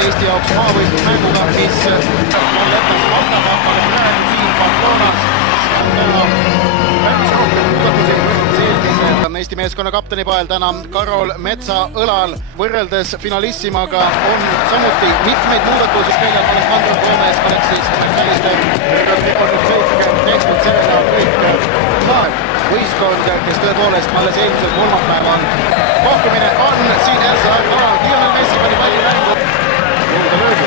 Eesti jaoks maavõistlusmänguga, mis on lõpus Valgamaal praegu siin Pamlonas. Eesti meeskonna kaptenipael täna Karol Metsa õlal. Võrreldes finalissimaga on samuti mitmeid muudatusi käinud Alejandro Gomez, Alexis McAllister. On nüüd kõik tehtud sellega kõik võistkond, kes tõepoolest alles eelmisel kolmapäeval kohtumine on siin Elsa alal. Lionel Messi pani palli mängu. Juurde löögi.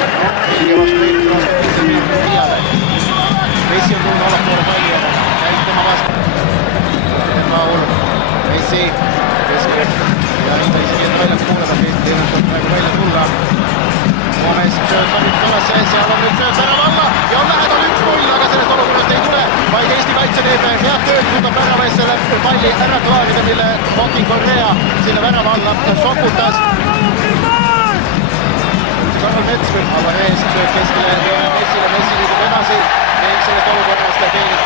Ilge vastu eelmise viiale. Messi on tulnud allapoole palli. Käib tema vastu. Raul Messi keskelt ja enda isegi välja kuulema. Eesti ennast praegu välja tulla. Gomez sööd valitsulasse, seal on nüüd sööd värava alla ja on lähedal 1-0, aga sellest olukorrast ei tule, vaid Eesti kaitse teeb head tööd, suudab värava eest selle palli ära klaarida, mille Joaquin Correa sinna värava alla sokutas. Karol Mets või Alvarez sööd keskele Messile, Messi liigub edasi ning sellest olukorrast teenib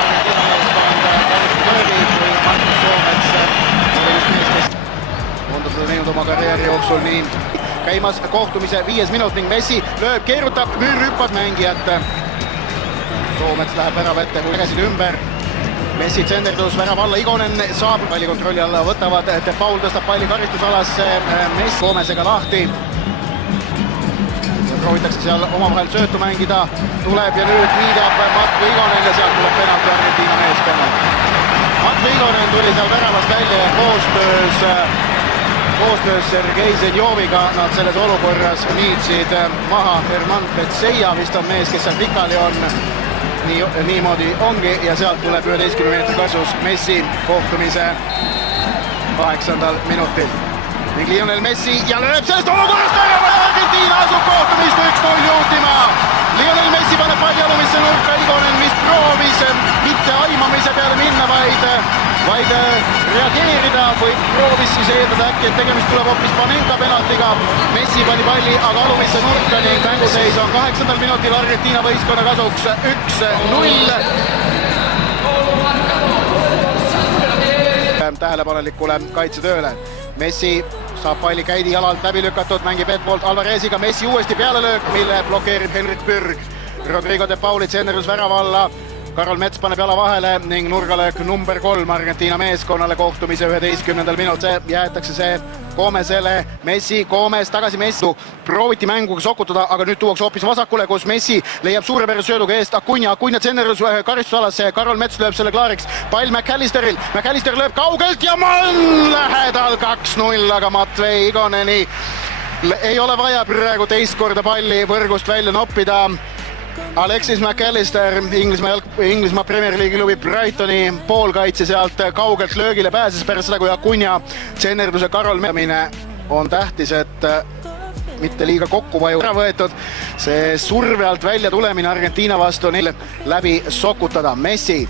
Argentina meeskond või Markus Soomets oli just mees, kes on ta seda teinud oma karjääri jooksul nii käimas kohtumise 5 minut ning Messi lööb, keerutab, rüppad mängijat. Soomets läheb värava ette, kui käsid ümber. Messi tsenderdus värava alla, Igonen saab palli kontrolli alla, võtavad, Paul tõstab palli karistusalasse, Messi Gomezega lahti. Proovitakse seal omavahel söötu mängida, tuleb ja nüüd viidab Matko Igonen ja sealt tuleb penalti Argentiina meeskonnal. Matko Igonen tuli seal väravast välja ja koostöös Sergei Zenjoviga nad selles olukorras viitsid maha. Herman Petseia vist on mees, kes seal pikali on. Niimoodi ongi ja sealt tuleb 11 meetri kasus Messi kohtumise 8. minutil. Ning Lionel Messi ja lööb sellest olukorrast ära ja Argentiina asub kohtumist 1-0 juhtima. Lionel Messi paneb palli alumisse nurka, Igonen, mis proovis mitte aimamise peale minna, vaid reageerida või proovis siis eeldada äkki, et tegemist tuleb hoopis Panenka penaltiga. Messi pani palli aga alumisse nurka ning mänguseis on 8. minutil Argentiina võistkonna kasuks 1-0. Tähelepanelikule kaitsetööle. Messi saab palli käidi jalalt läbi lükatud, mängib Edvold Alvareziga, Messi uuesti pealelöök, mille blokeerib Henrik Pürg. Rodrigo de Pauli tsenderdus värava alla, Karol Mets paneb jala vahele ning nurgalöök number 3 Argentiina meeskonnale kohtumise 11. minut. Jäetakse see Gomezele, Messi, Gomez tagasi Messi. Prooviti mänguga sokutada, aga nüüd tuuakse hoopis vasakule, kus Messi leiab suurepärase sööduga eest Acuña tsenderdus karistusalasse, Karol Mets lööb selle klaariks. Pall McAllisteril, McAllister lööb kaugelt ja on lähedal 2-0, aga Matvei Igoneni ei ole vaja praegu teist korda palli võrgust välja noppida. Alexis McAllister, Inglismaa Premier League'i klubi Brightoni poolkaitse sealt kaugelt löögile pääses pärast seda, kui Acuña tsenderduse Karol Metsamine on tähtis, et mitte liiga kokku vaju ära võetud. See surve alt välja tulemine Argentiina vastu neil läbi sokutada. Messi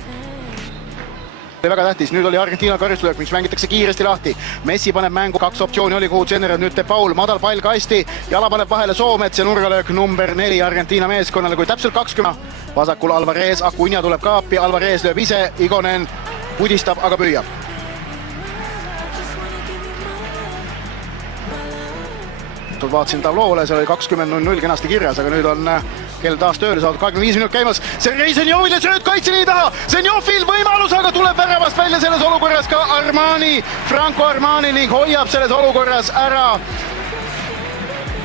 oli väga tähtis, nüüd oli Argentiina karistuslöök, mis mängitakse kiiresti lahti. Messi paneb mängu, 2 optsiooni oli, kuhu tsenderdab nüüd De Paul, madal pall kasti, jala paneb vahele Soomets ja nurgalöök number 4 Argentiina meeskonnale, kui täpselt 20. Vasakul Alvarez, Acuña tuleb kaapi, Alvarez lööb ise, Igonen pudistab, aga püüab. Vaatasin tabloole, see oli 20.00 kenasti kirjas, aga nüüd on kell taas tööle saadud, 25 minut käimas. Sergei Zenjovile sööd kaitseliini taha, Zenjovil võimalus, aga tuleb väravast välja selles olukorras ka Armani, Franco Armani ning hoiab selles olukorras ära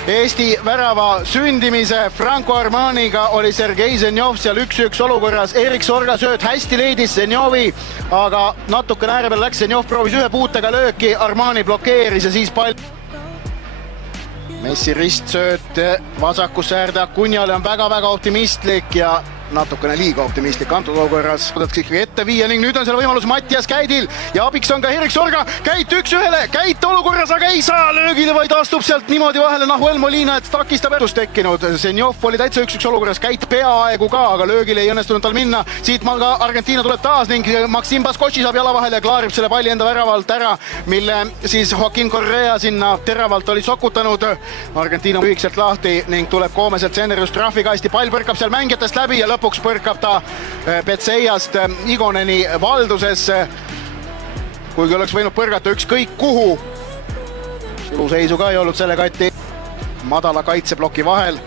Eesti värava sündimise. Franco Armaniga oli Sergei Zenjov seal 1-1 olukorras. Erik Sorga sööd hästi leidis Zenjovi, aga natuke ääre peal läks. Zenjov proovis ühe puutega lööki, Armani blokeeris ja siis pall. Messi ristsööt vasakusse äärde, Acuñale on väga-väga optimistlik ja natukene liiga optimistlik antud olukorras. Suudetakse ikkagi ette viia ning nüüd on seal võimalus Mattias Käidil ja abiks on ka Erik Sorga. Käit 1-1, Käit olukorras, aga ei saa löögile, vaid astub sealt niimoodi vahele Nahuel Molina, et takistab ärtust tekkinud. Zenjov oli täitsa 1-1 olukorras, Käit peaaegu ka, aga löögile ei õnnestunud tal minna. Siit maal ka Argentiina tuleb taas ning Maxim Baskotši saab jala vahele ja klaarib selle palli enda väravalt ära, mille siis Joaquin Correa sinna teravalt oli sokutanud. Argentiina lühikselt lahti ning tuleb Gomezelt tsenderdus trahvikasti, pall põrkab seal mängijatest läbi ja lõpuks põrkab ta Petseiast Igoneni valdusesse, kuigi oleks võinud põrgata ükskõik kuhu. Suluseisu ka ei olnud selle katti. madala kaitseploki vahel.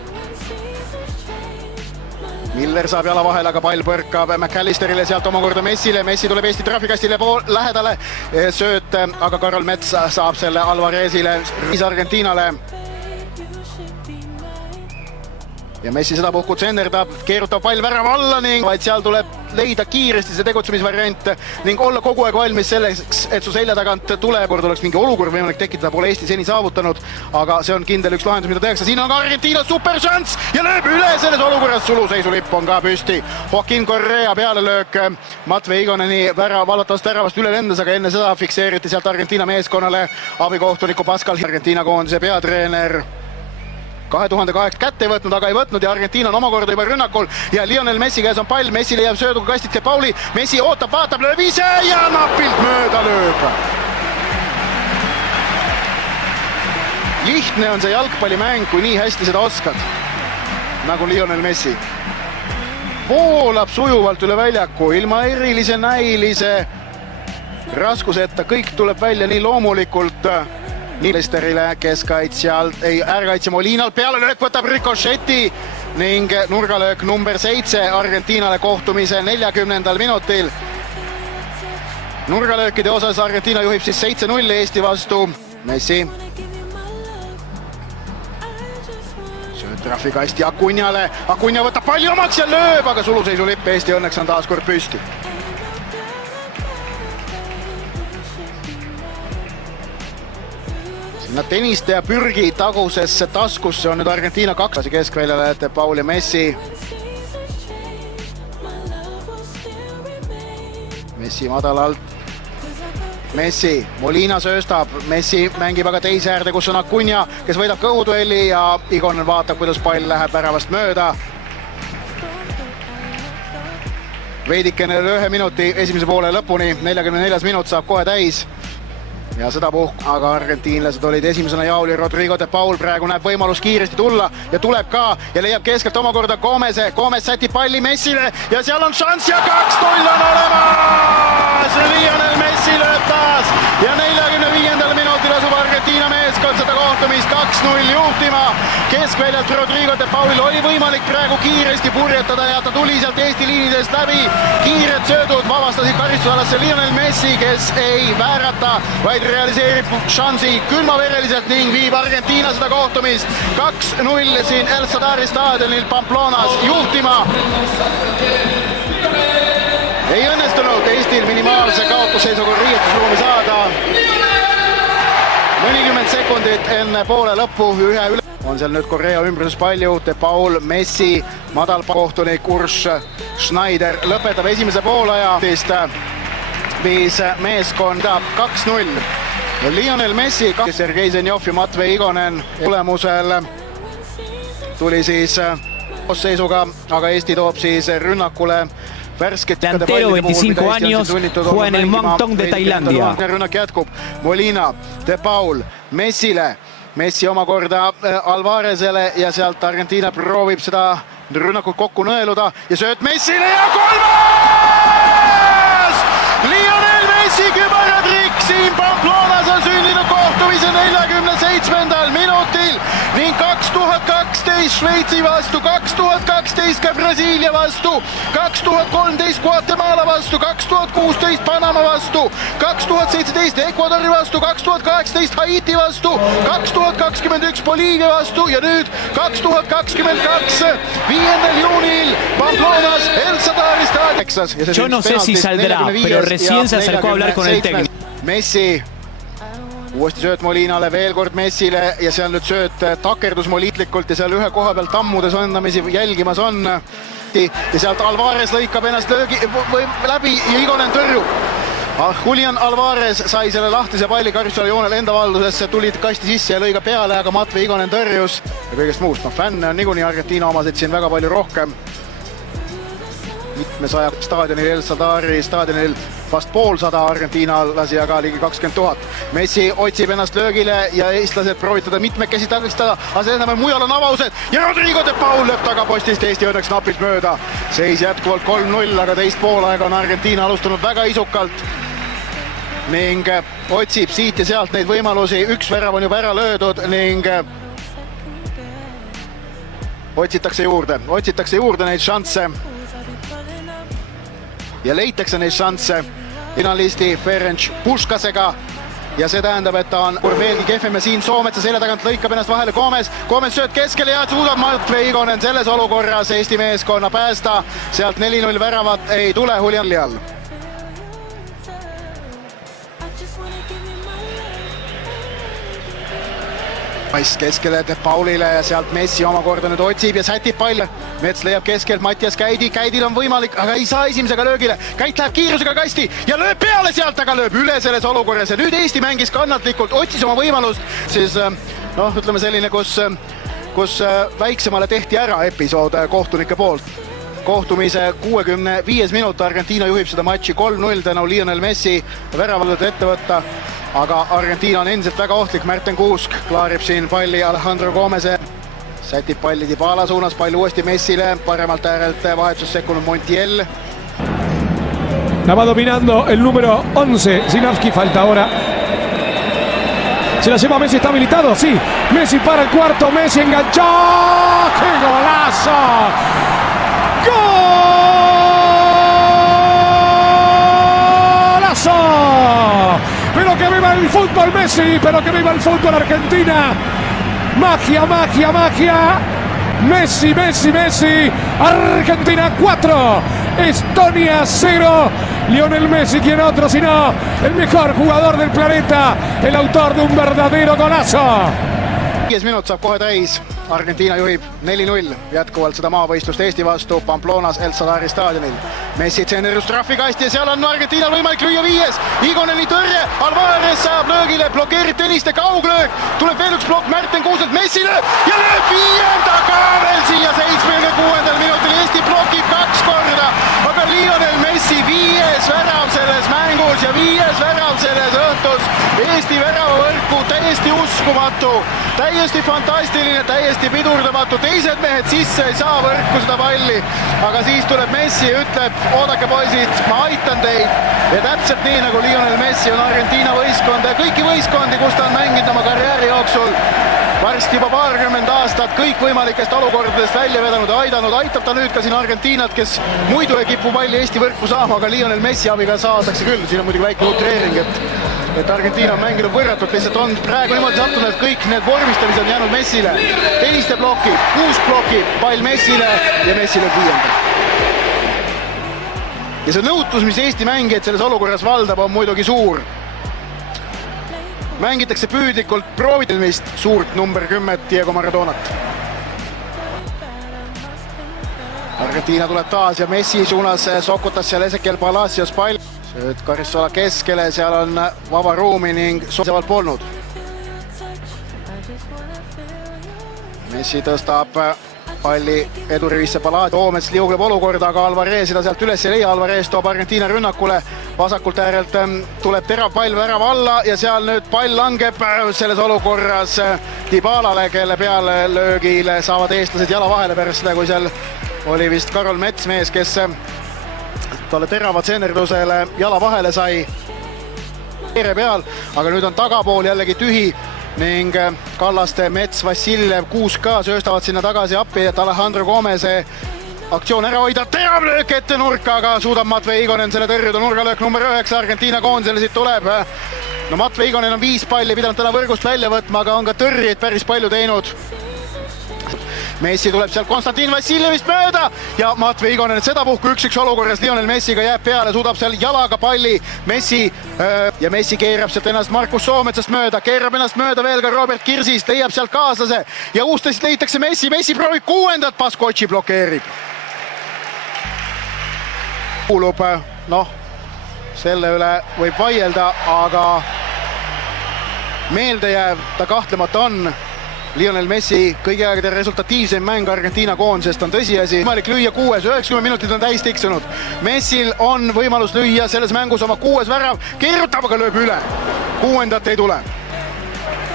Miller saab jala vahel, aga pall põrkab McAllisterile, sealt omakorda Messile. Messi tuleb Eesti trahvikastile lähedale. Sööt, aga Karol Mets saab selle Alvarezile, Argentiinale. Ja Messi seda puhku tsenderdab, keerutab pall värava alla ning vaid seal tuleb leida kiiresti see tegutsemisvariant ning olla kogu aeg valmis selleks, et su selja tagant tuleb. Kord oleks mingi olukord võimalik tekitada, pole Eesti seni saavutanud, aga see on kindel üks lahendus, mida tehakse. Siin on ka Argentiina superšanss ja lööb üle selles olukorras. Suluseisu-lipp on ka püsti. Joaquin Correa pealelöök Matvei Igoneni vallatavast väravast üle lendas, aga enne seda fikseeriti sealt Argentiina meeskonnale abikohtuniku Pascal, Argentiina koondise peatreener. 2008 kätte ei võtnud, aga ei võtnud ja Argentiina on omakorda juba rünnakul ja Lionel Messi käes on pall. Messi leiab sööduga kastid De Pauli. Messi ootab, vaatab, lööb ise ja napilt mööda lööb. Lihtne on see jalgpallimäng, kui nii hästi seda oskad, nagu Lionel Messi. Voolab sujuvalt üle väljaku, ilma erilise näilise raskuseta, kõik tuleb välja nii loomulikult. Niilisterile keskaitsjalt, ärkaitsja Molinal, pealelöök võtab Ricochetti ning nurgalöök number 7 Argentiinale kohtumise 40. minutil. Nurgalöökide osas Argentiina juhib siis 7-0 Eesti vastu. Messi. Sööt trahvikasti Acuñale. Acuña võtab palli omaks ja lööb, aga suluseisu-lipp Eesti õnneks on taas kord püsti. Sinna teniste ja pürgi tagusesse taskusse on nüüd Argentiina 2 keskväljale, De Paul ja Messi. Messi madalalt. Messi, Molina sööstab, Messi mängib aga teise äärde, kus on Acuña, kes võidab kõhuduelli ja Igonen vaatab, kuidas pall läheb väravast mööda. Veidikene 1 minuti esimese poole lõpuni, 44. minut saab kohe täis. Ja seda puhku, aga argentiinlased olid esimesena jaoli. Rodrigo De Paul praegu näeb võimalus kiiresti tulla ja tuleb ka ja leiab keskelt omakorda Gomese. Gomes sätib palli Messile ja seal on šanss ja 2-0 on olemas! Lionel Messi lööb taas ja 45. minutil asub Argentiina meeskond seda kohtumist 2-0 juhtima. Keskväljalt Rodrigo De Paulil oli võimalik praegu kiiresti purjetada ja ta tuli sealt Eesti liinidest läbi. Kiired söödud vavastasid karistusalasse Lionel Messi, kes ei väärata, vaid realiseerib šansi külmavereliselt ning viib Argentiina seda kohtumist 2-0 siin El Sadari staadionil Pamplonas juhtima. Ei õnnestunud Eestil minimaalse kaotusseisuga riietusruumi saada. 40 sekundit enne poole lõppu ühe üle. On seal nüüd Correa ümbruses palju, De Paul, Messi, madal kohtunik Urs Schneider lõpetab esimese poolaja. Viis meeskonda 2-0. Lionel Messi, Sergei Zenjov ja Matvei Igonen tulemusel tuli siis seisuga, aga Eesti toob siis rünnakule värsket. Delantero 25 años, juega en el Moncton de Tailandia. Rünnak jätkub, Molina, De Paul, Messile. Messi omakorda Alvarezele ja sealt Argentiina proovib seda rünnakut kokku nõeluda ja sööt Messile ja 3! Lionel Messi kübaratrikk siin Pamplonas on sündinud kohtumise 47. minutil ning 2012 Šveitsi vastu, 2012 ka Brasiilia vastu, 2013 Guatemala vastu, 2016 Panama vastu, 2017 Ecuadori vastu, 2018 Haiti vastu, 2021 Boliivia vastu ja nüüd 2022 5. juunil Pamplonas El Sadari staadion. Yo no sé si saldrá, pero recién se acercó a hablar con el técnico. Messi, uuesti sööt Molinale, veel kord Messile ja seal nüüd sööt takerdus Molitlikult ja seal ühe koha peal tammudes õndamisi jälgimas on. Ja sealt Alvarez lõikab ennast läbi ja Igonen tõrjub. Julian Alvarez sai selle lahtise palli karistusala joonel enda valdusesse, tulid kasti sisse ja lõi ka peale, aga Matvei Igonen tõrjus ja kõigest muust. Fänne on niikuinii Argentiina omasid siin väga palju rohkem. Mitmesaja staadionil El Sadari staadionil vast poolsada argentiinalasi, aga ligi 20 000. Messi otsib ennast löögile ja eestlased proovitada mitmekesi takistada, aga see enam mujal on avaused ja Rodrigo De Paul lööb tagapostist Eesti õnneks napilt mööda. Seis jätkuvalt 3-0, aga teist poolaega on Argentiina alustanud väga isukalt ning otsib siit ja sealt neid võimalusi. Üks värav on juba ära löödud ning otsitakse juurde neid šansse ja leitakse neid šansse finalisti Ferenc Puškasega ja see tähendab, et ta on veelgi kehvem ja siin Soometsa selja tagant lõikab ennast vahele Gomes sööt keskele ja suudab Matvei Igonen selles olukorras Eesti meeskonna päästa. Sealt 4-0 väravat ei tule Julian all. Pass keskele De Paulile ja sealt Messi omakorda nüüd otsib ja sätib palli. Mets leiab keskelt Mattias Käidil on võimalik, aga ei saa esimesega löögile. Käit läheb kiirusega kasti ja lööb peale sealt, aga lööb üle selles olukorras ja nüüd Eesti mängis kannatlikult, otsis oma võimalust. Siis ütleme selline, kus väiksemale tehti ära episood kohtunike poolt. Kohtumise 65 minut, Argentiina juhib seda matši 3-0 tänu Lionel Messi väravaldud ette võtta. Aga Argentiina on endiselt väga ohtlik, Märten Kuusk klaarib siin palli Alejandro Gomese. Sätib palli Dybala suunas, pall uuesti Messile, paremalt äärelt vahetuses sekkunud Montiel. La va dominando el número 11, Zinavski falta ahora. Se la lleva Messi, está habilitado, sí. Messi para el cuarto, Messi enganchó. ¡Qué golazo! ¡Golazo! Pero que viva el fútbol Messi, pero que viva el fútbol Argentina. Magia, magia, magia. Messi, Messi, Messi. Argentina 4, Estonia 0. Lionel Messi, quien otro sino el mejor jugador del planeta, el autor de un verdadero golazo. 5 minut saab kohe täis, Argentiina juhib 4-0, jätkuvalt seda maavõistlust Eesti vastu Pamplonas El Sadari staadionil. Messi tsenderus trahvikasti ja seal on Argentiinal võimalik lüüa 5. Igoneni tõrje, Alvarez saab löögile, blokeerib Tõniste kauglöök, tuleb veel üks blokk Märten Kuuselt, Messi lööb ja lööb 5. ka veel siia 76. minutil. Eesti blokib 2 korda, aga Lionel Messi 5. värav selles mängus ja 5. värav selles õhtus. Eesti väravavõrku täiesti uskumatu, täiesti fantastiline, täiesti pidurdamatu. Teised mehed sisse ei saa võrku seda palli, aga siis tuleb Messi ja ütleb, oodake poisid, ma aitan teid. Ja täpselt nii nagu Lionel Messi on Argentiina võistkonda ja kõiki võistkondi, kus ta on mänginud oma karjääri jooksul varsti juba 20 aastat kõikvõimalikest olukordadest välja vedanud ja aidanud. Aitab ta nüüd ka siin Argentiinat, kes muidu ei kipu palli Eesti võrku saama, aga Lionel Messi abiga saadakse küll. Siin on muidugi väike utreering, et Argentiina on mänginud võrratult, lihtsalt on praegu niimoodi sattunud, et kõik need vormistamised on jäänud Messile. Tõniste blokib, Kuusk blokib, pall Messile ja Messi lööb 5. Ja see nõutus, mis Eesti mängijad selles olukorras valdab, on muidugi suur. Mängitakse püüdlikult proovitelmist suurt number 10 Diego Maradonat. Argentiina tuleb taas ja Messi suunas sokutas seal Ezequiel Palacios pall. Sööt Karissola keskele, seal on vaba ruumi ning soosevalt polnud. Messi tõstab palli edurivisse Palacios. Toomets liugleb olukorda, aga Alvarez seda sealt üles ei leia. Alvarez toob Argentiina rünnakule. Vasakult äärelt tuleb terav pall värava alla ja seal nüüd pall langeb selles olukorras Dybalale, kelle peale löögile saavad eestlased jala vahele pärast seda, kui seal oli vist Karol Metsmees, kes talle terava tsenderdusele jala vahele sai peal, aga nüüd on tagapool jällegi tühi ning Kallaste, Mets, Vassiljev, Kuusk ka sööstavad sinna tagasi appi, et Alejandro Gomese aktsioon ära hoida. Terav löök ette nurka, aga suudab Matvei Igonen selle tõrjuda. Nurgalöök number 9 Argentiina koondisele siit tuleb. No Matvei Igonen on 5 palli pidanud täna võrgust välja võtma, aga on ka tõrjeid päris palju teinud. Messi tuleb sealt Konstantin Vassiljevist mööda ja Matvei Igonen sedapuhku 1-1 olukorras Lionel Messiga jääb peale, suudab seal jalaga palli Messi ja Messi keerab sealt ennast Markus Soometsast mööda, keerab ennast mööda veel ka Robert Kirsist, leiab sealt kaaslase ja uuesti leitakse Messi, Messi proovib 6. Paskotši blokeerib. Kuulub, selle üle võib vaielda, aga meeldejääv ta kahtlemata on. Lionel Messi kõigi aegade resultatiivsem mäng Argentiina koondisest on tõsiasi. Võimalik lüüa 6, 90 minutit on täis tiksunud. Messil on võimalus lüüa selles mängus oma 6. värav, keerutab, aga lööb üle. 6. ei tule.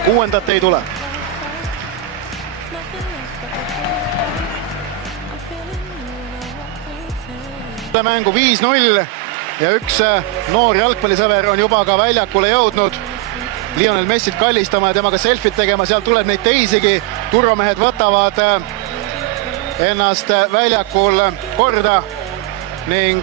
6. ei tule. Mängu 5-0 ja üks noor jalgpallisõver on juba ka väljakule jõudnud Lionel Messit kallistama ja temaga selfit tegema, seal tuleb neid teisigi. Turvamehed võtavad ennast väljakul korda ning